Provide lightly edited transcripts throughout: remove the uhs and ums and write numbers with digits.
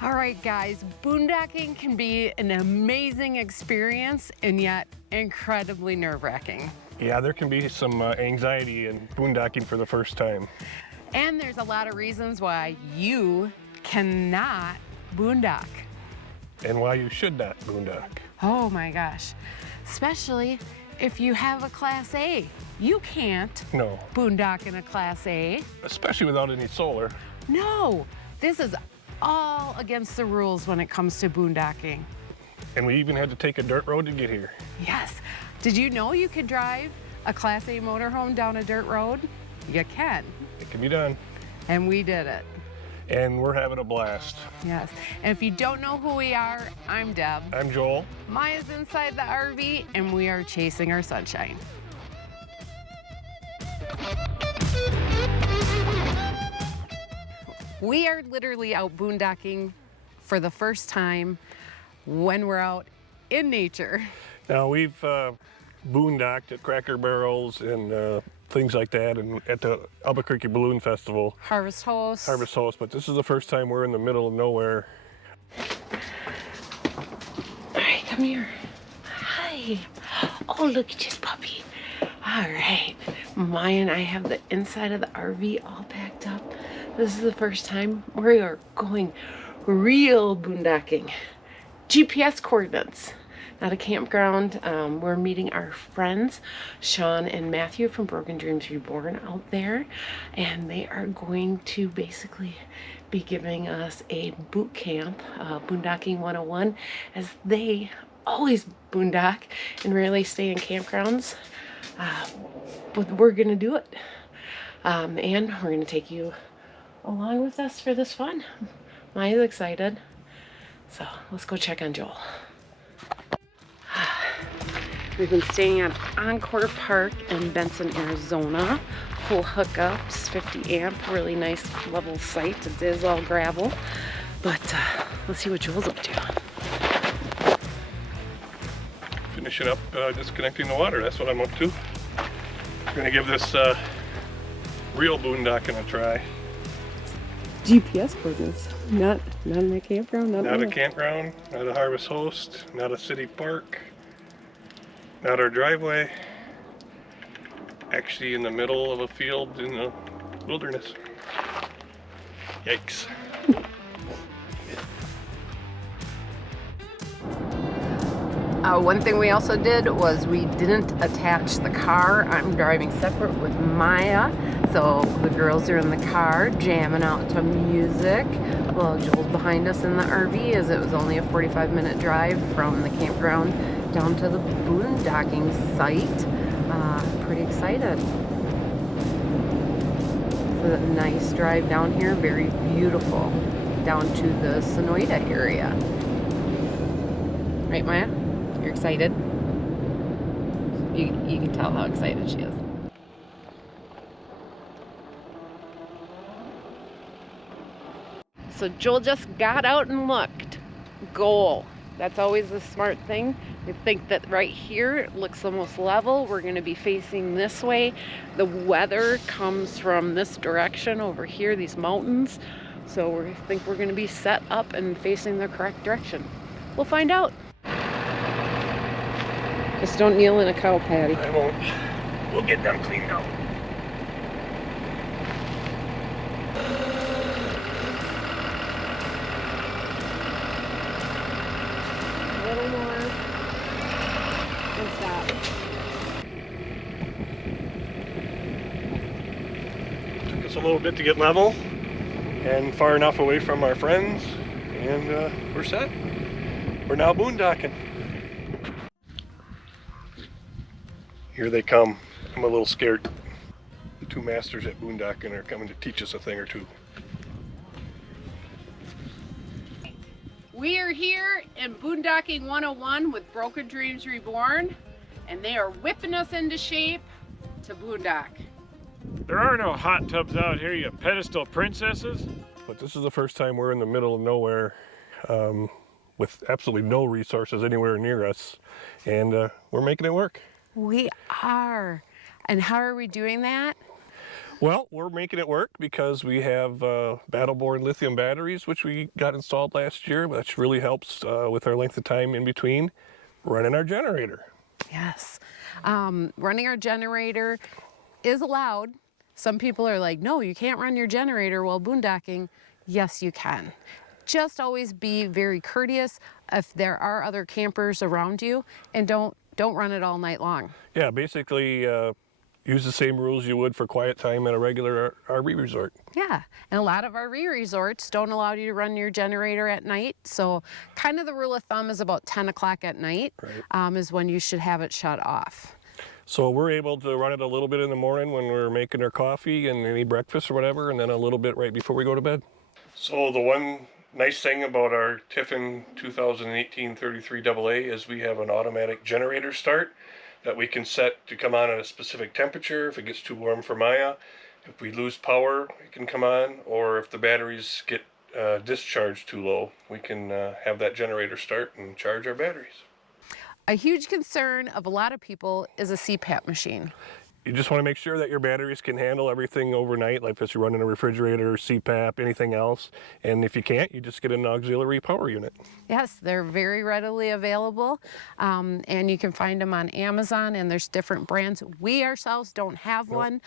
All right, guys, boondocking can be an amazing experience and yet incredibly nerve-wracking. Yeah, there can be some anxiety in boondocking for the first time. And there's a lot of reasons why you cannot boondock. And why you should not boondock. Oh my gosh, especially if you have a Class A. You can't No. boondock in a Class A. Especially without any solar. No, this is all against the rules when it comes to boondocking. And we even had to take a dirt road to get here. Yes. Did you know you could drive a Class A motorhome down a dirt road? You can. It can be done. And we did it. And we're having a blast. Yes. And if you don't know who we are, I'm Deb. I'm Joel. Maya's inside the RV, and we are chasing our sunshine. We are literally out boondocking for the first time when we're out in nature. Now we've boondocked at Cracker Barrels and things like that, and at the Albuquerque Balloon Festival. Harvest Host. Harvest Host, but this is the first time we're in the middle of nowhere. All right, come here. Hi. Oh, look at this puppy. All right. Maya and I have the inside of the RV all packed up. This is the first time we are going real boondocking. GPS coordinates, not a campground. We're meeting our friends, Sean and Matthew from Broken Dreams Reborn out there, and they are going to basically be giving us a boot camp, Boondocking 101, as they always boondock and rarely stay in campgrounds. But we're gonna do it. And we're gonna take you along with us for this fun. Maya's excited. So let's go check on Joel. We've been staying at Encore Park in Benson, Arizona. Full hookups, 50 amp, really nice level site. It is all gravel. But let's see what Joel's up to. Finishing up disconnecting the water, that's what I'm up to. I'm gonna give this real boondocking a try. GPS coordinates, not in a campground, Not a campground, not a Harvest Host, not a city park, not our driveway. Actually in the middle of a field in the wilderness. Yikes. One thing we also did was we didn't attach the car. I'm driving separate with Maya. So the girls are in the car jamming out to music. Well, Joel's behind us in the RV as it was only a 45-minute drive from the campground down to the boondocking site. Pretty excited. It's a nice drive down here, very beautiful, down to the Sonoita area. Right, Maya? You're excited? You can tell how excited she is. So Joel just got out and looked. Goal. That's always a smart thing. We think that right here it looks almost level. We're going to be facing this way. The weather comes from this direction over here, these mountains. So we think we're going to be set up and facing the correct direction. We'll find out. Just don't kneel in a cow patty. I won't. We'll get them cleaned out. A little more and stop. Took us a little bit to get level and far enough away from our friends, and we're set. We're now boondocking. Here they come. I'm a little scared. The two masters at boondocking are coming to teach us a thing or two. We are here in Boondocking 101 with Broken Dreams Reborn, and they are whipping us into shape to boondock. There are no hot tubs out here, you pedestal princesses. But this is the first time we're in the middle of nowhere with absolutely no resources anywhere near us, and we're making it work. We are. And how are we doing that? Well, we're making it work because we have battle-borne lithium batteries, which we got installed last year, which really helps with our length of time in between running our generator. Yes. Running our generator is allowed. Some people are like, no, you can't run your generator while boondocking. Yes, you can. Just always be very courteous if there are other campers around you, and don't run it all night long. Yeah, basically use the same rules you would for quiet time at a regular RV resort. Yeah, and a lot of RV resorts don't allow you to run your generator at night. So kind of the rule of thumb is about 10 o'clock at night is when you should have it shut off. So we're able to run it a little bit in the morning when we're making our coffee and any breakfast or whatever, and then a little bit right before we go to bed. So the one nice thing about our Tiffin 2018 33AA is we have an automatic generator start that we can set to come on at a specific temperature. If it gets too warm for Maya, if we lose power, it can come on, or if the batteries get discharged too low, we can have that generator start and charge our batteries. A huge concern of a lot of people is a CPAP machine. You just want to make sure that your batteries can handle everything overnight, like if you're running a refrigerator, CPAP, anything else. And if you can't, you just get an auxiliary power unit. Yes, they're very readily available, and you can find them on Amazon, and there's different brands. We ourselves don't have one.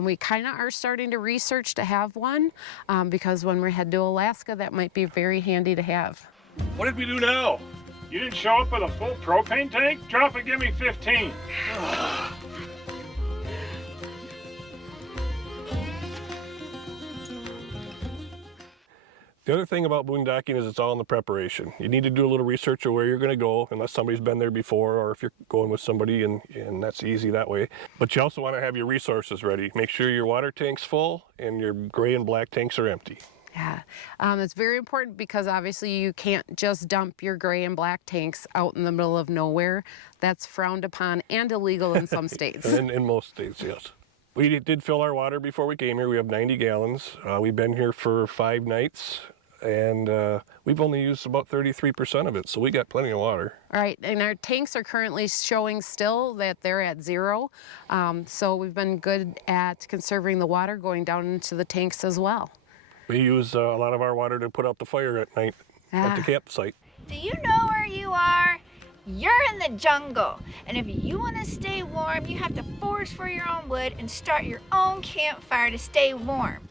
We kind of are starting to research to have one because when we head to Alaska, that might be very handy to have. What did we do now? You didn't show up with a full propane tank? Drop it, give me 15. The other thing about boondocking is it's all in the preparation. You need to do a little research of where you're going to go, unless somebody's been there before, or if you're going with somebody, and that's easy that way. But you also want to have your resources ready. Make sure your water tank's full and your gray and black tanks are empty. Yeah, it's very important because obviously you can't just dump your gray and black tanks out in the middle of nowhere. That's frowned upon and illegal in some states. In most states, yes. We did fill our water before we came here. We have 90 gallons. We've been here for 5 nights, and we've only used about 33% of it, so we got plenty of water. All right, and our tanks are currently showing still that they're at 0. So we've been good at conserving the water going down into the tanks as well. We use a lot of our water to put out the fire at night at the campsite. Do you know where you are? You're in the jungle, and if you want to stay warm, you have to forage for your own wood and start your own campfire to stay warm.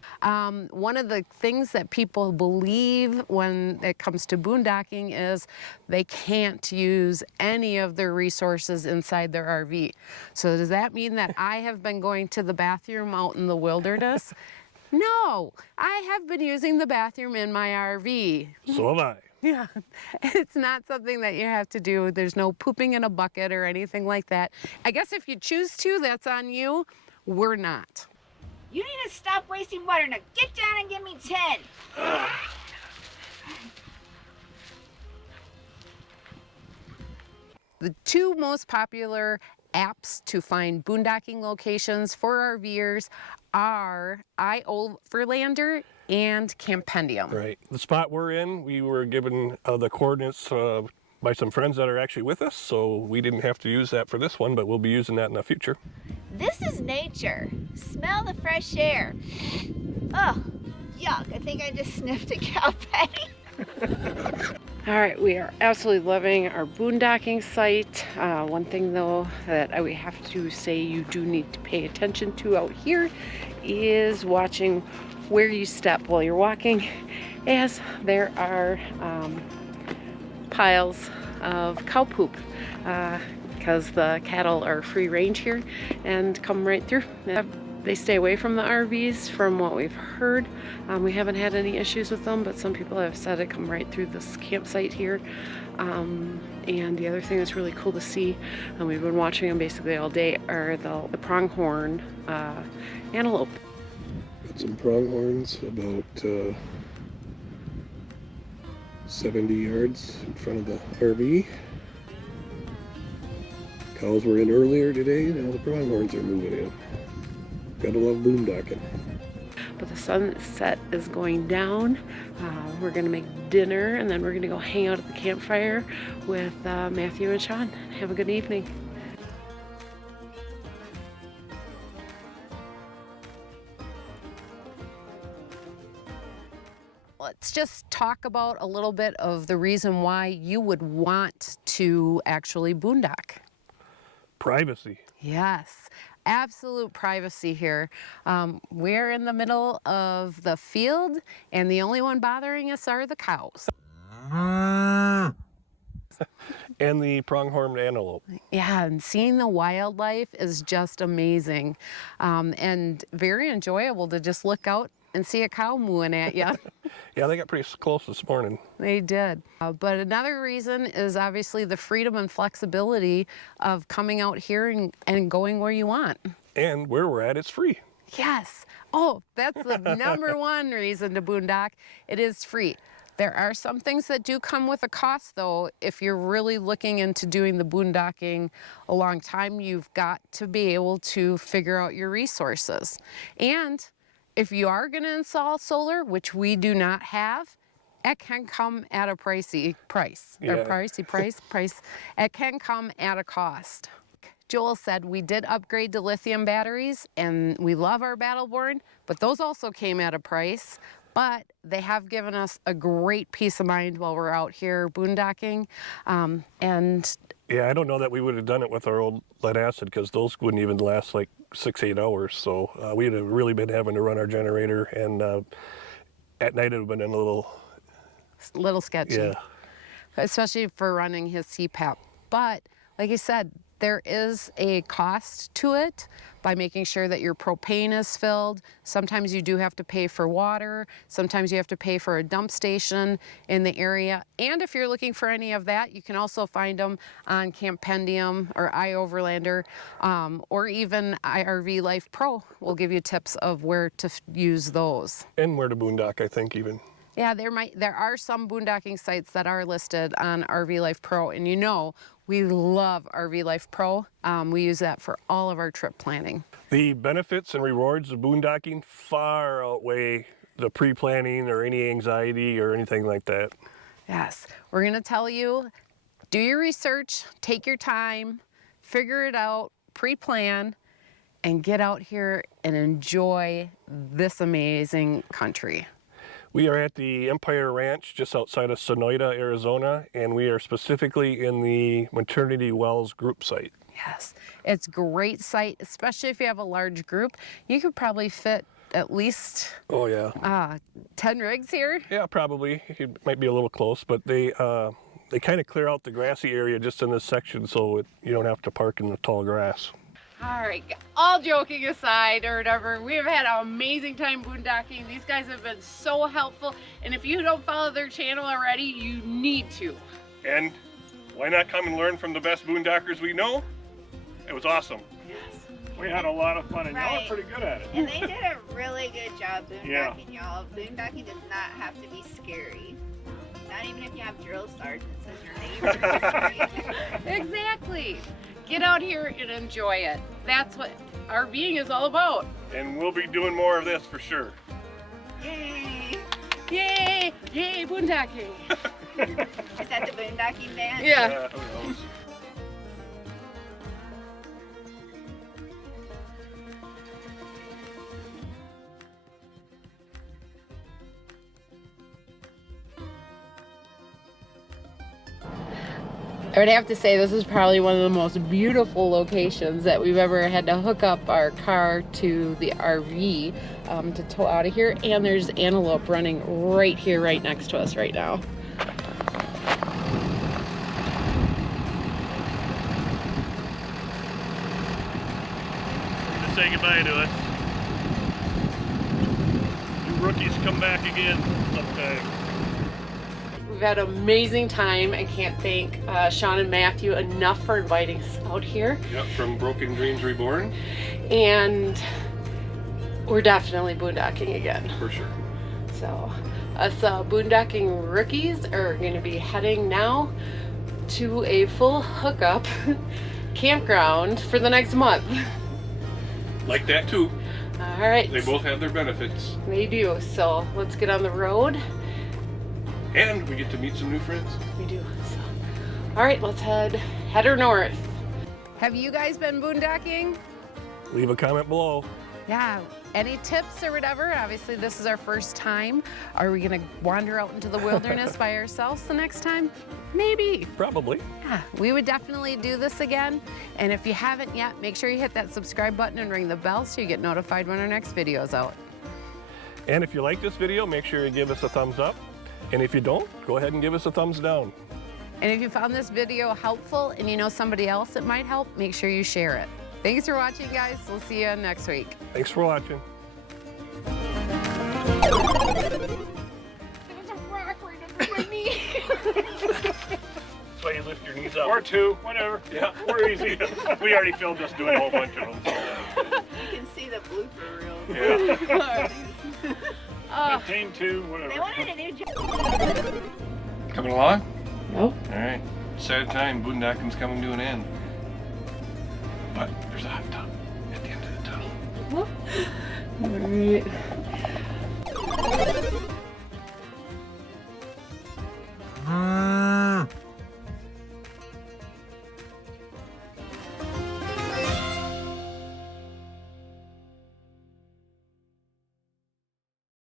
One of the things that people believe when it comes to boondocking is they can't use any of their resources inside their RV. So does that mean that I have been going to the bathroom out in the wilderness? No, I have been using the bathroom in my RV. So have I. Yeah, it's not something that you have to do. There's no pooping in a bucket or anything like that. I guess if you choose to, that's on you. We're not. You need to stop wasting water. Now get down and give me 10. The 2 most popular apps to find boondocking locations for RVers are iOverlander and Campendium. Right. The spot we're in, we were given the coordinates by some friends that are actually with us, so we didn't have to use that for this one, but we'll be using that in the future. This is nature. Smell the fresh air. Ugh, yuck. I think I just sniffed a cow patty. All right, we are absolutely loving our boondocking site. One thing though that we have to say you do need to pay attention to out here is watching where you step while you're walking, as there are piles of cow poop because the cattle are free range here and come right through. They stay away from the RVs from what we've heard. We haven't had any issues with them, but some people have said it come right through this campsite here. And the other thing that's really cool to see, and we've been watching them basically all day, are the pronghorn antelope. Got some pronghorns about 70 yards in front of the RV. Cows were in earlier today, now the pronghorns are moving in. Gotta love boondocking. But the sunset is going down. We're gonna make dinner and then we're gonna go hang out at the campfire with Matthew and Sean. Have a good evening. let's just talk about a little bit of the reason why you would want to actually boondock. Privacy. Yes, absolute privacy here. We're in the middle of the field, and the only one bothering us are the cows. And the pronghorn antelope. Yeah, and seeing the wildlife is just amazing, and very enjoyable to just look out and see a cow mooing at you. Yeah, they got pretty close this morning. They did. But another reason is obviously the freedom and flexibility of coming out here and going where you want. And where we're at, it's free. Yes. Oh, that's the number one reason to boondock. It is free. There are some things that do come with a cost, though. If you're really looking into doing the boondocking a long time, you've got to be able to figure out your resources. And if you are going to install solar, which we do not have, it can come at a pricey price. Yeah. Or pricey price. It can come at a cost. Joel said we did upgrade to lithium batteries, and we love our Battleborn, but those also came at a price. But they have given us a great peace of mind while we're out here boondocking. And Yeah, I don't know that we would have done it with our old lead acid because those wouldn't even last like 6-8 hours. So we'd have really been having to run our generator, and at night it would have been a little sketchy, yeah. especially for running his CPAP. But like I said, there is a cost to it by making sure that your propane is filled. Sometimes you do have to pay for water. Sometimes you have to pay for a dump station in the area. And if you're looking for any of that, you can also find them on Campendium or iOverlander, or even IRV Life Pro will give you tips of where to use those. And where to boondock, I think, even. Yeah, there are some boondocking sites that are listed on RV Life Pro, and you know we love RV Life Pro. We use that for all of our trip planning. The benefits and rewards of boondocking far outweigh the pre-planning or any anxiety or anything like that. Yes, we're going to tell you, do your research, take your time, figure it out, pre-plan, and get out here and enjoy this amazing country. We are at the Empire Ranch just outside of Sonoyta, Arizona, and we are specifically in the Maternity Wells group site. Yes, it's a great site, especially if you have a large group. You could probably fit at least Oh yeah. 10 rigs here. Yeah, probably. It might be a little close, but they kind of clear out the grassy area just in this section so you don't have to park in the tall grass. All right, all joking aside or whatever, we have had an amazing time boondocking. These guys have been so helpful, and if you don't follow their channel already, you need to. And why not come and learn from the best boondockers we know? It was awesome. Yes. We had a lot of fun, and y'all Right. are pretty good at it. And they did a really good job Yeah. boondocking, y'all. Boondocking does not have to be scary. Not even if you have drill sergeants as your neighbors. Exactly. Get out here and enjoy it. That's what RVing is all about. And we'll be doing more of this for sure. Yay! Yay! Yay, boondocking. Is that the boondocking dance? Yeah. Who knows? I would have to say this is probably one of the most beautiful locations that we've ever had to hook up our car to the RV to tow out of here. And there's antelope running right here, right next to us right now. To say goodbye to us. You rookies come back again sometime. We've had an amazing time. I can't thank Sean and Matthew enough for inviting us out here. Yep, from Broken Dreams Reborn. And we're definitely boondocking again. For sure. So us boondocking rookies are going to be heading now to a full hookup campground for the next month. Like that too. All right. They both have their benefits. They do. So let's get on the road. And we get to meet some new friends. We do. So, all right, let's head her north. Have you guys been boondocking? Leave a comment below. Yeah, any tips or whatever? Obviously, this is our first time. Are we gonna wander out into the wilderness by ourselves the next time? Maybe. Probably. Yeah, we would definitely do this again. And if you haven't yet, make sure you hit that subscribe button and ring the bell so you get notified when our next video is out. And if you like this video, make sure you give us a thumbs up. And if you don't, go ahead and give us a thumbs down. And if you found this video helpful and you know somebody else it might help, make sure you share it. Thanks for watching, guys. We'll see you next week. Thanks for watching. There's a rock right under my knee. That's why you lift your knees up. Or two, whatever. Yeah. We're easy. We already filmed us doing a whole bunch of them. You can see the blooper reel. Yeah. 15, 2, They whatever. wanted a new job. Coming along? Nope. All right. Sad time. Boondocking's coming to an end. But there's a hot tub at the end of the tunnel. All right.